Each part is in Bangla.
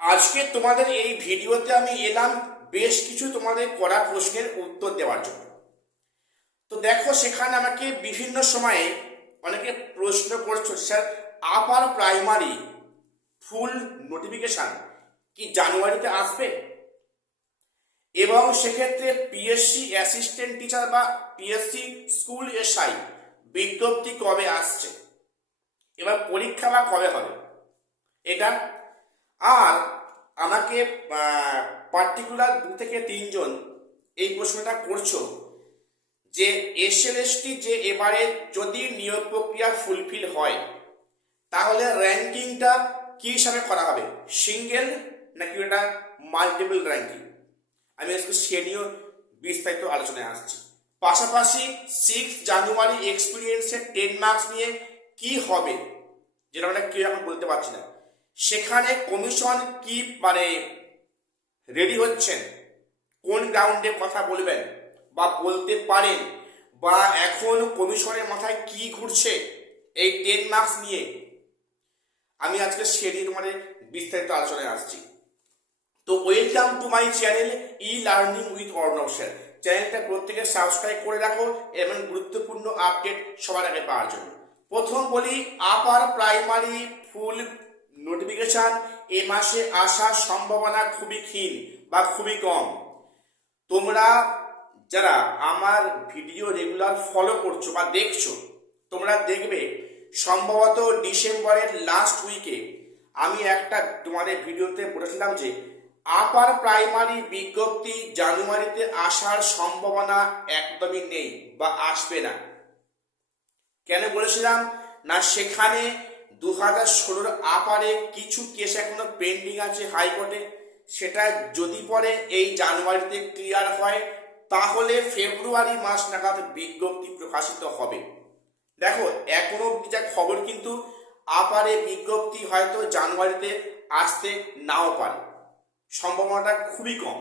আজকে তোমাদের এই ভিডিওতে আমি এলাম বেশ কিছু তোমাদের করা প্রশ্নের উত্তর দেওয়ার জন্য। তো দেখো, সেখানে আমাকে বিভিন্ন সময়ে অনেকে প্রশ্ন করছো, স্যার আপার প্রাইমারি ফুল নোটিফিকেশন কি জানুয়ারিতে আসবে, এবং সেক্ষেত্রে পিএসসি অ্যাসিস্ট্যান্ট টিচার বা পিএসসি স্কুল এসআই বিজ্ঞপ্তি কবে আসছে, এবার পরীক্ষা বা কবে হবে এটা। আর আমাকে পার্টিকুলার 2 থেকে 3 জন এই প্রশ্নটা করছো যে এসএলএসটি যে এবারে যদি নিয়োগ প্রক্রিয়া ফুলফিল হয় তাহলে র্যাঙ্কিংটা কি হিসাবে করা হবে, সিঙ্গেল নাকি ওটা মাল্টিপল র্যাঙ্কিং। আমি আজকে সে নিয়েও বিস্তারিত আলোচনায় আসছি। পাশাপাশি 6 জানুয়ারি এক্সপিরিয়েন্সের 10 মার্কস নিয়ে কি হবে, যেটা আমরা কেউ এখন বলতে পারছি না। সেখানে কমিশন কি রেডি হচ্ছেন, কোন গ্রাউন্ডে কথা বলবেন বা বলতে পারেন, বা এখন কমিশনের মাথায় কি ঘুরছে এই 10 মার্কস নিয়ে, আমি আজকে সে নিয়ে তোমাদের বিস্তারিত আলোচনায় আসছি। তো welcome to my channel e learning with Arnab sir. চ্যানেলটা প্রত্যেকে সাবস্ক্রাইব করে রাখো এবং গুরুত্বপূর্ণ আপডেট সবার আগে পাওয়ার জন্য। প্রথম বলি, আপার প্রাইমারি ফুল নোটিফিকেশন এ মাসে আসার সম্ভাবনা খুবই ক্ষীণ বা খুবই কম। তোমরা যারা আমার ভিডিও রেগুলার ফলো করছো বা দেখছো, তোমরা দেখবে সম্ভবত ডিসেম্বরের লাস্ট উইকে আমি একটা তোমাদের ভিডিওতে বলেছিলাম যে আপার প্রাইমারি বিজ্ঞপ্তি জানুয়ারিতে আসার সম্ভাবনা একদমই নেই বা আসবে না। কেন বলেছিলাম না, সেখানে 2016 আপারে কিছু কেস এখনো পেন্ডিং আছে হাইকোর্টে। সেটা যদি পরে এই জানুয়ারিতে ক্লিয়ার হয় তাহলে ফেব্রুয়ারি মাস নাগাদ বিজ্ঞপ্তি প্রকাশিত হবে। দেখো, এখনো যা খবর, কিন্তু আপারে বিজ্ঞপ্তি হয়তো জানুয়ারিতে আসতে নাও পারে, সম্ভাবনাটা খুবই কম।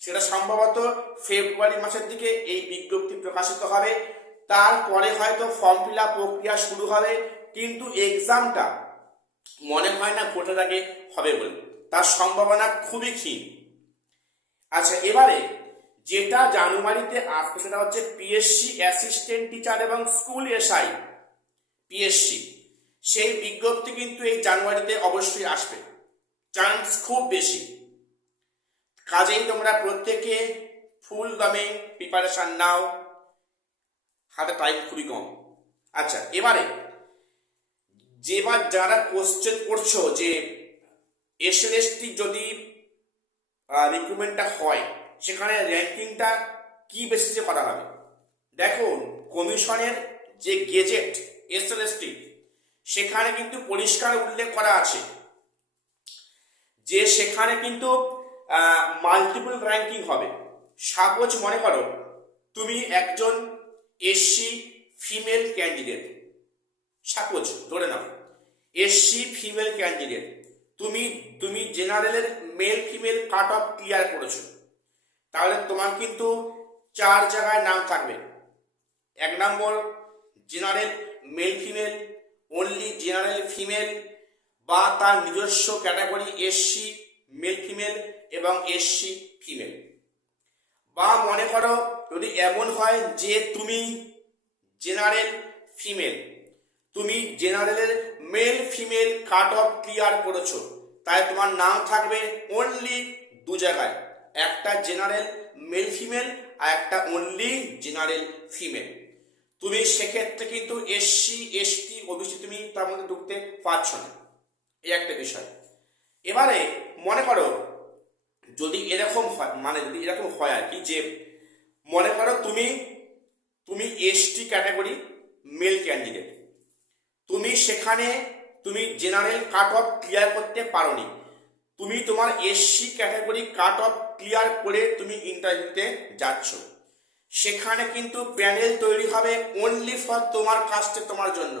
সেটা সম্ভবত ফেব্রুয়ারি মাসের দিকে এই বিজ্ঞপ্তি প্রকাশিত হবে। তারপরে হয়তো ফর্ম ফিল আপ প্রক্রিয়া শুরু হবে, কিন্তু এক্সামটা মনে হয় না ভোটের আগে হবে বলে, তার সম্ভাবনা খুবই ক্ষীণ। আচ্ছা, এবারে যেটা জানুয়ারিতে আসবে সেটা হচ্ছে পিএসসি অ্যাসিস্ট্যান্ট টিচার এবং স্কুল এসআই পিএসসি, সেই বিজ্ঞপ্তি কিন্তু এই জানুয়ারিতে অবশ্যই আসবে, চান্স খুব বেশি। কাজেই তোমরা প্রত্যেকে ফুল দমে প্রিপারেশন নাও, হাতে টাইম খুবই কম। আচ্ছা, এবারে যেবার যারা কোশ্চেন করছো যে এসএলএসটি যদি রিক্রুটমেন্টটা হয় সেখানে র্যাঙ্কিংটা কি বেসিসে করা হবে। দেখো, কমিশনের যে গেজেট এসএলএসটি সেখানে কিন্তু পরিষ্কার উল্লেখ করা আছে যে সেখানে কিন্তু মাল্টিপল র্যাঙ্কিং হবে। সাপোজ মনে করো তুমি একজন এসসি ফিমেল ক্যান্ডিডেট, সাপোজ ধরে নাও এসসি ফিমেল ক্যান্ডিডেট, তুমি তুমি জেনারেলের male female cut off clear করেছো, তাহলে তোমার কিন্তু 4 জায়গায় নাম থাকবে। 1 নম্বর general male female, only general female, বা তার নিজস্ব ক্যাটাগরি এসসি মেল ফিমেল এবং এসসি ফিমেল। বা মনে করো যদি এমন হয় যে তুমি জেনারেল ফিমেল, তুমি জেনারেলের male female cut off clear করেছো, তাই তোমার নাম থাকবে অনলি 2 জায়গায়, একটা জেনারেল মেল ফিমেল আর একটা অনলি জেনারেল ফিমেল। তুমি সেক্ষেত্রে কিন্তু এসসি এসটি ওবিসি তুমি তার মধ্যে ঢুকতে পারছো না, এই একটা বিষয়। এবারে মনে করো যদি এরকম হয়, যদি এরকম হয় আর কি, যে মনে করো তুমি তুমি এসটি ক্যাটাগরি মেল ক্যান্ডিডেট, তুমি সেখানে তুমি জেনারেল কাট অফ ক্লিয়ার করতে পারোনি, তুমি তোমার এসসি ক্যাটাগরি কাট অফ ক্লিয়ার করে তুমি ইন্টারভিউতে যাচ্ছ, সেখানে কিন্তু প্যানেল তৈরি হবে অনলি ফর তোমার কাস্টে, তোমার জন্য।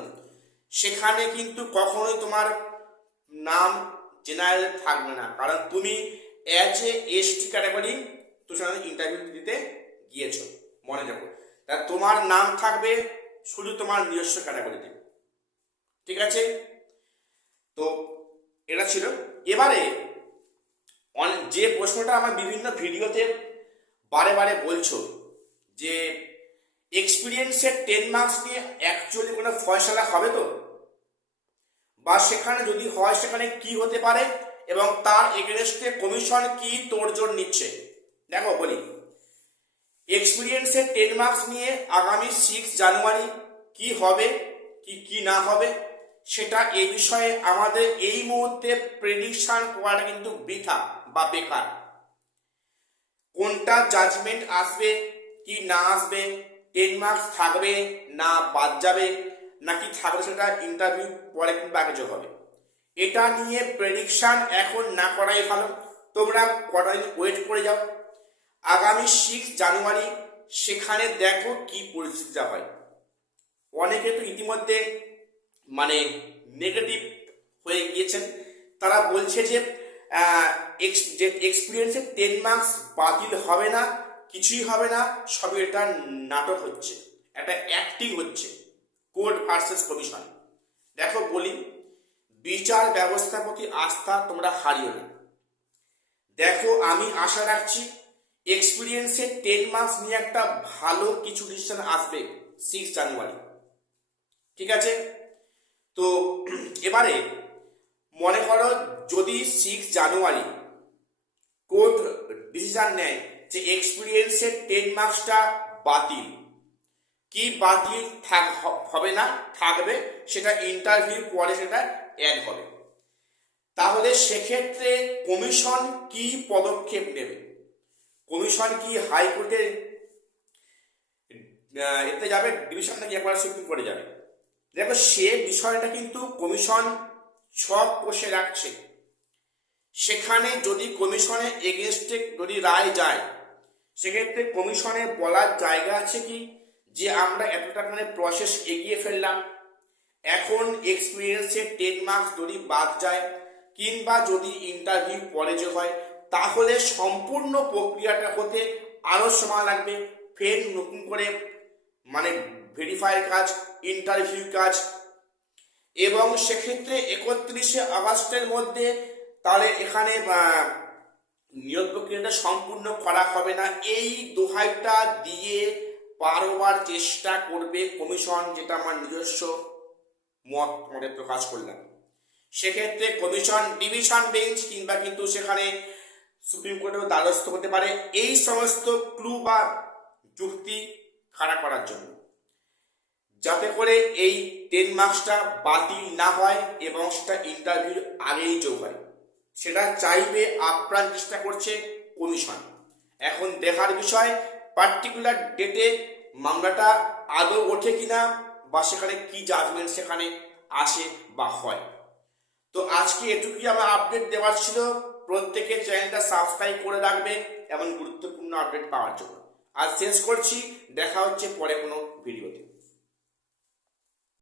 সেখানে কিন্তু কখনোই তোমার নাম জেনারেল থাকবে না, কারণ তুমি অ্যাজ এ এসটি ক্যাটাগরি তুমি সেখানে ইন্টারভিউ দিতে গিয়েছো, মনে রাখো। তা তোমার নাম থাকবে শুধু তোমার নিজস্ব ক্যাটাগরিতে, ঠিক আছে? তো এটা ছিল। এবারে যে প্রশ্নটা আমার বিভিন্ন ভিডিওতে বারে বারে বলছো যে এক্সপিরিয়েন্সের 10 মার্কস নিয়ে অ্যাকচুয়ালি কোনো ফয়সালা হবে তো, বা সেখানে যদি হয় সেখানে কি হতে পারে এবং তার এগেনস্টে কমিশন কি তোড়জোড় নিচ্ছে। দেখো বলি, এক্সপিরিয়েন্সের 10 মার্কস নিয়ে আগামী 6 জানুয়ারি কি হবে কি কি না হবে সেটা এই বিষয়ে আমাদের এই মুহূর্তে প্রেডিকশন করাটা কিন্তু বৃথা বা বেকার। কোনটা জাজমেন্ট আসবে কি না আসবে, 10 মার্কস থাকবে না বাদ যাবে নাকি থাকবে সেটা ইন্টারভিউ পরে কিন্তু আগে যোগ হবে, এটা নিয়ে প্রেডিকশন এখন না করাই ভালো। তোমরা কটা দিন ওয়েট করে যাও, আগামী 6 জানুয়ারি সেখানে দেখো কি পরিস্থিতিটা হয়। অনেকে তো ইতিমধ্যে মানে নেগেটিভ হয়ে গিয়েছেন, তারা বলছে যে এক্সপিরিয়েন্সের 10 মার্কস বাতিল হবে না, কিছুই হবে না, সবই এটা নাটক হচ্ছে, একটা অ্যাক্টিং হচ্ছে, কোর্ট ভার্সেস কমিশন। দেখো বলি, বিচার ব্যবস্থার প্রতি আস্থা তোমরা হারিও না। দেখো আমি আশা রাখছি এক্সপিরিয়েন্সের 10 মার্কস নিয়ে একটা ভালো কিছু ডিসিশন আসবে 6 জানুয়ারি, ঠিক আছে? তো এবারে মনে করো যদি 6 জানুয়ারি কোর্ট ডিসিশন নেয় যে এক্সপিরিয়েন্সের 10 মার্কসটা বাতিল, কি বাতিল হবে না থাকবে সেটা ইন্টারভিউ পরে সেটা অ্যাড হবে, তাহলে সেক্ষেত্রে কমিশন কি পদক্ষেপ নেবে? কমিশন কি হাইকোর্টে এতে যাবে, ডিভিশন নাকি একবার সুপ্রিম কোর্টে যাবে? দেখো সে বিষয়টা কিন্তু কমিশন ছক কষে রাখছে। সেখানে যদি কমিশনের এগেনস্টে যদি রায় যায় সেক্ষেত্রে কমিশনের বলার জায়গা আছে কি যে আমরা এতটা মানে প্রসেস এগিয়ে ফেললাম, এখন এক্সপিরিয়েন্সের 10 মার্কস যদি বাদ যায় কিংবা যদি ইন্টারভিউ পরে যে হয় তাহলে সম্পূর্ণ প্রক্রিয়াটা হতে আরো সময় লাগবে, ফের নতুন করে মানে ভেরিফাইয়ের কাজ, ইন্টারভিউ কাজ, এবং সেক্ষেত্রে 31শে আগস্টের মধ্যে তাহলে এখানে নিয়োগ প্রক্রিয়াটা সম্পূর্ণ করা হবে না। এই দোহাইটা দিয়ে বারবার চেষ্টা করবে কমিশন, যেটা আমার নিজস্ব মত মনে প্রকাশ করলাম। সেক্ষেত্রে কমিশন ডিভিশন বেঞ্চ কিংবা কিন্তু সেখানে সুপ্রিম কোর্টেও দ্বারস্থ হতে পারে এই সমস্ত ক্লু বা যুক্তি খাড়া করার জন্য, যাতে করে এই 10 মার্কসটা বাতিল না হয় এবং সেটা ইন্টারভিউর আগেই যোগ হয়, সেটা চাইবে আপ্রাণ চেষ্টা করছে কমিশন। এখন দেখার বিষয় পার্টিকুলার ডেটে মামলাটা আদৌ ওঠে কিনা বা সেখানে কি জাজমেন্ট সেখানে আসে বা হয়। তো আজকে এটুকুই আমার আপডেট দেওয়ার ছিল। প্রত্যেকের চ্যানেলটা সাবস্ক্রাইব করে রাখবে এমন গুরুত্বপূর্ণ আপডেট পাওয়ার জন্য। আর শেষ করছি, দেখা হচ্ছে পরে কোনো ভিডিওতে।